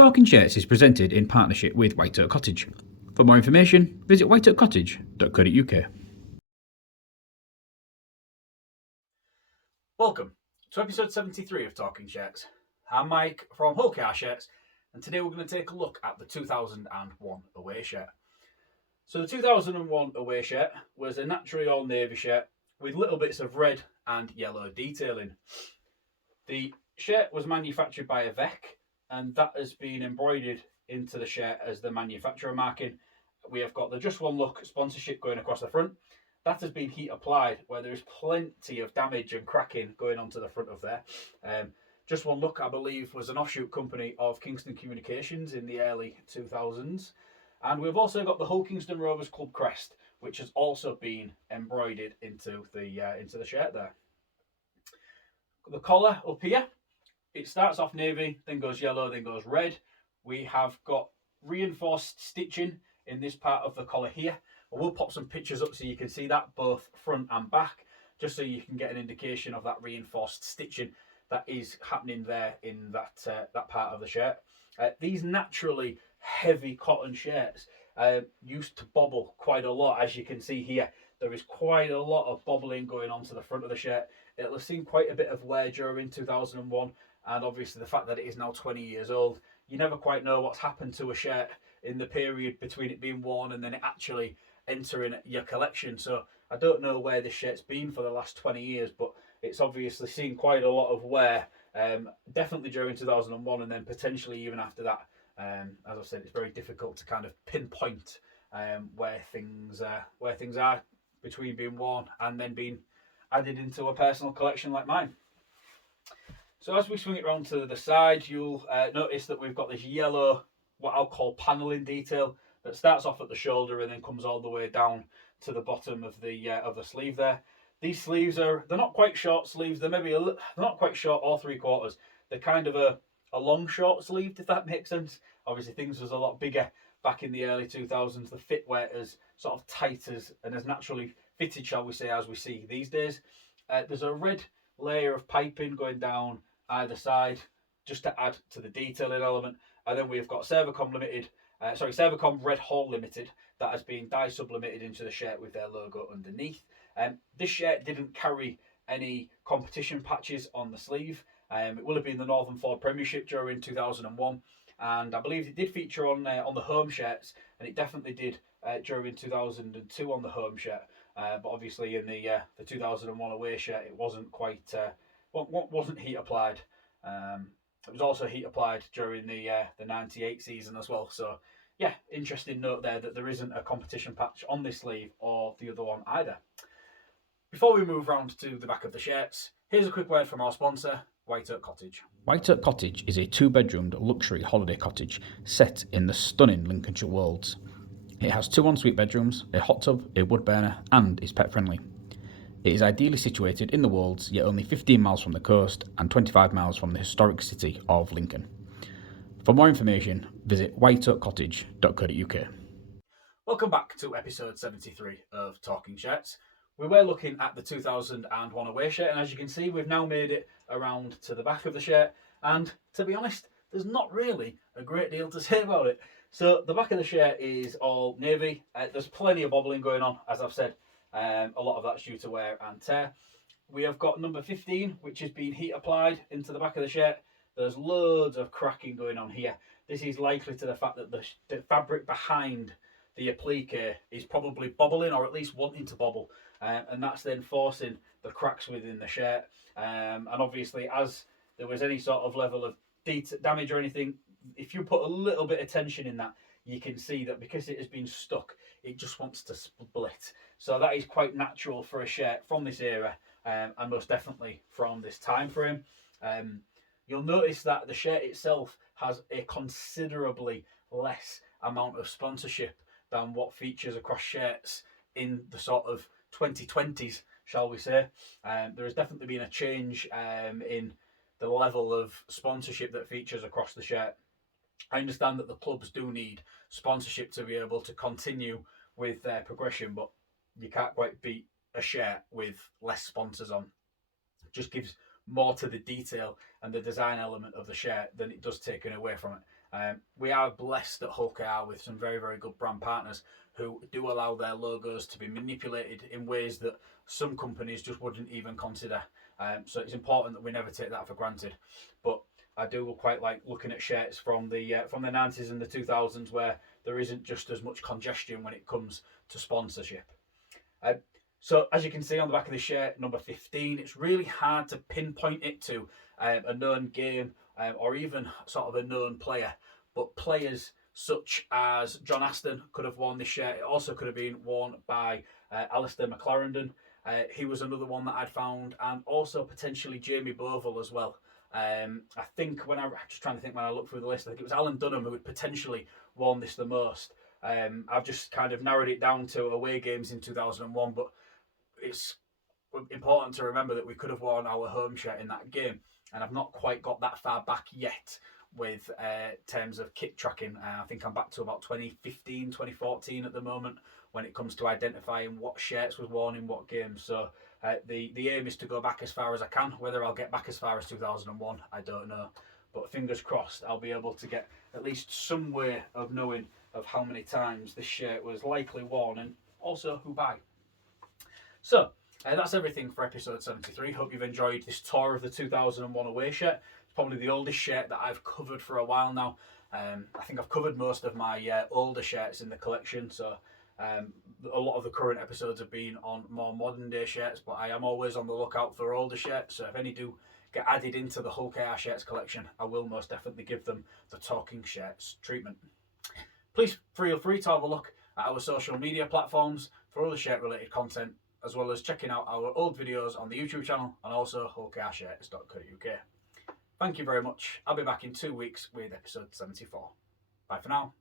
Talking Shirts is presented in partnership with White Oak Cottage. For more information, visit whiteoakcottage.co.uk. Welcome to episode 73 of Talking Shirts. I'm Mike from Hull Car Shirts, and today we're going to take a look at the 2001 away shirt. So the 2001 away shirt was a naturally all navy shirt with little bits of red and yellow detailing. The shirt was manufactured by Avec, and that has been embroidered into the shirt as the manufacturer marking. We have got the Just One Look sponsorship going across the front. That has been heat applied, where there is plenty of damage and cracking going onto the front of there. Just One Look, I believe, was an offshoot company of Kingston Communications in the early 2000s. And we've also got the Hull Kingston Rovers Club crest, which has also been embroidered into the shirt there. The collar up here, it starts off navy, then goes yellow, then goes red. We have got reinforced stitching in this part of the collar here. I will pop some pictures up so you can see that both front and back, just so you can get an indication of that reinforced stitching that is happening there in that part of the shirt. These naturally heavy cotton shirts used to bobble quite a lot, as you can see here. There is quite a lot of bobbling going on to the front of the shirt. It'll have seen quite a bit of wear during 2001, and obviously the fact that it is now 20 years old, you never quite know what's happened to a shirt in the period between it being worn and then it actually entering your collection. So I don't know where this shirt's been for the last 20 years, but it's obviously seen quite a lot of wear, definitely during 2001, and then potentially even after that. As I said, it's very difficult to kind of pinpoint where things are between being worn and then being added into a personal collection like mine. So as we swing it around to the side, you'll notice that we've got this yellow, what I'll call paneling detail, that starts off at the shoulder and then comes all the way down to the bottom of the sleeve there. These sleeves they're not quite short sleeves. They're they're not quite short or 3/4. They're kind of a long short sleeve, if that makes sense. Obviously things was a lot bigger back in the early 2000s. The fit weren't as sort of tight as and as naturally fitted, shall we say, as we see these days. There's a red layer of piping going down either side just to add to the detailing element, and then we've got Servacom Red Hall Limited that has been dye sublimated into the shirt with their logo underneath. This shirt didn't carry any competition patches on the sleeve. It will have been the Northern Ford Premiership during 2001, and I believe it did feature on the home shirts, and it definitely did during 2002 on the home shirt. But obviously in the 2001 away shirt, it wasn't quite wasn't heat applied. It was also heat applied during the 98 season as well. So yeah, interesting note there that there isn't a competition patch on this sleeve or the other one either. Before we move round to the back of the shirts, here's a quick word from our sponsor, White Oak Cottage. White Oak Cottage is a 2-bedroomed luxury holiday cottage set in the stunning Lincolnshire Wolds. It has 2 ensuite bedrooms, a hot tub, a wood burner, and is pet friendly. It is ideally situated in the Wolds, yet only 15 miles from the coast and 25 miles from the historic city of Lincoln. For more information, visit whiteoakcottage.co.uk. Welcome back to episode 73 of Talking Shirts. We were looking at the 2001 away shirt, and as you can see, we've now made it around to the back of the shirt, and to be honest, there's not really a great deal to say about it. So the back of the shirt is all navy. There's plenty of bobbling going on, as I've said. A lot of that's due to wear and tear. We have got number 15, which has been heat applied into the back of the shirt. There's loads of cracking going on here. This is likely to the fact that the fabric behind the applique is probably bobbling, or at least wanting to bobble, and that's then forcing the cracks within the shirt. And obviously, as there was any sort of level of damage or anything, if you put a little bit of tension in that, you can see that because it has been stuck, it just wants to split. So that is quite natural for a shirt from this era, and most definitely from this time frame. You'll notice that the shirt itself has a considerably less amount of sponsorship than what features across shirts in the sort of 2020s, shall we say. There has definitely been a change in the level of sponsorship that features across the shirt. I understand that the clubs do need sponsorship to be able to continue with their progression, but you can't quite beat a shirt with less sponsors on. It just gives more to the detail and the design element of the shirt than it does taken away from it. We are blessed at Hull KR with some very, very good brand partners who do allow their logos to be manipulated in ways that some companies just wouldn't even consider. So it's important that we never take that for granted. But I do quite like looking at shirts from the 90s and the 2000s where there isn't just as much congestion when it comes to sponsorship. So as you can see on the back of the shirt, number 15, it's really hard to pinpoint it to a known game or even sort of a known player. But players such as John Aston could have worn this shirt. It also could have been worn by Alasdair McClarron. He was another one that I'd found, and also potentially Jamie Bovill as well. I think I'm just trying to think when I looked through the list, I think it was Allan Dunham who had potentially worn this the most. I've just kind of narrowed it down to away games in 2001, but it's important to remember that we could have worn our home shirt in that game, and I've not quite got that far back yet with terms of kit tracking. I think I'm back to about 2015, 2014 at the moment when it comes to identifying what shirts was worn in what games. So the aim is to go back as far as I can. Whether I'll get back as far as 2001, I don't know. But fingers crossed, I'll be able to get at least some way of knowing of how many times this shirt was likely worn and also who by. So that's everything for episode 73. Hope you've enjoyed this tour of the 2001 away shirt. It's probably the oldest shirt that I've covered for a while now. I think I've covered most of my older shirts in the collection, so a lot of the current episodes have been on more modern day shirts, but I am always on the lookout for older shirts, so if any do get added into the Hull KR shirts collection, I will most definitely give them the talking shirts treatment. Please feel free to have a look at our social media platforms for other shirt related content, as well as checking out our old videos on the YouTube channel and also hullkrshirts.co.uk. Thank you very much. I'll be back in 2 weeks with episode 74. Bye for now.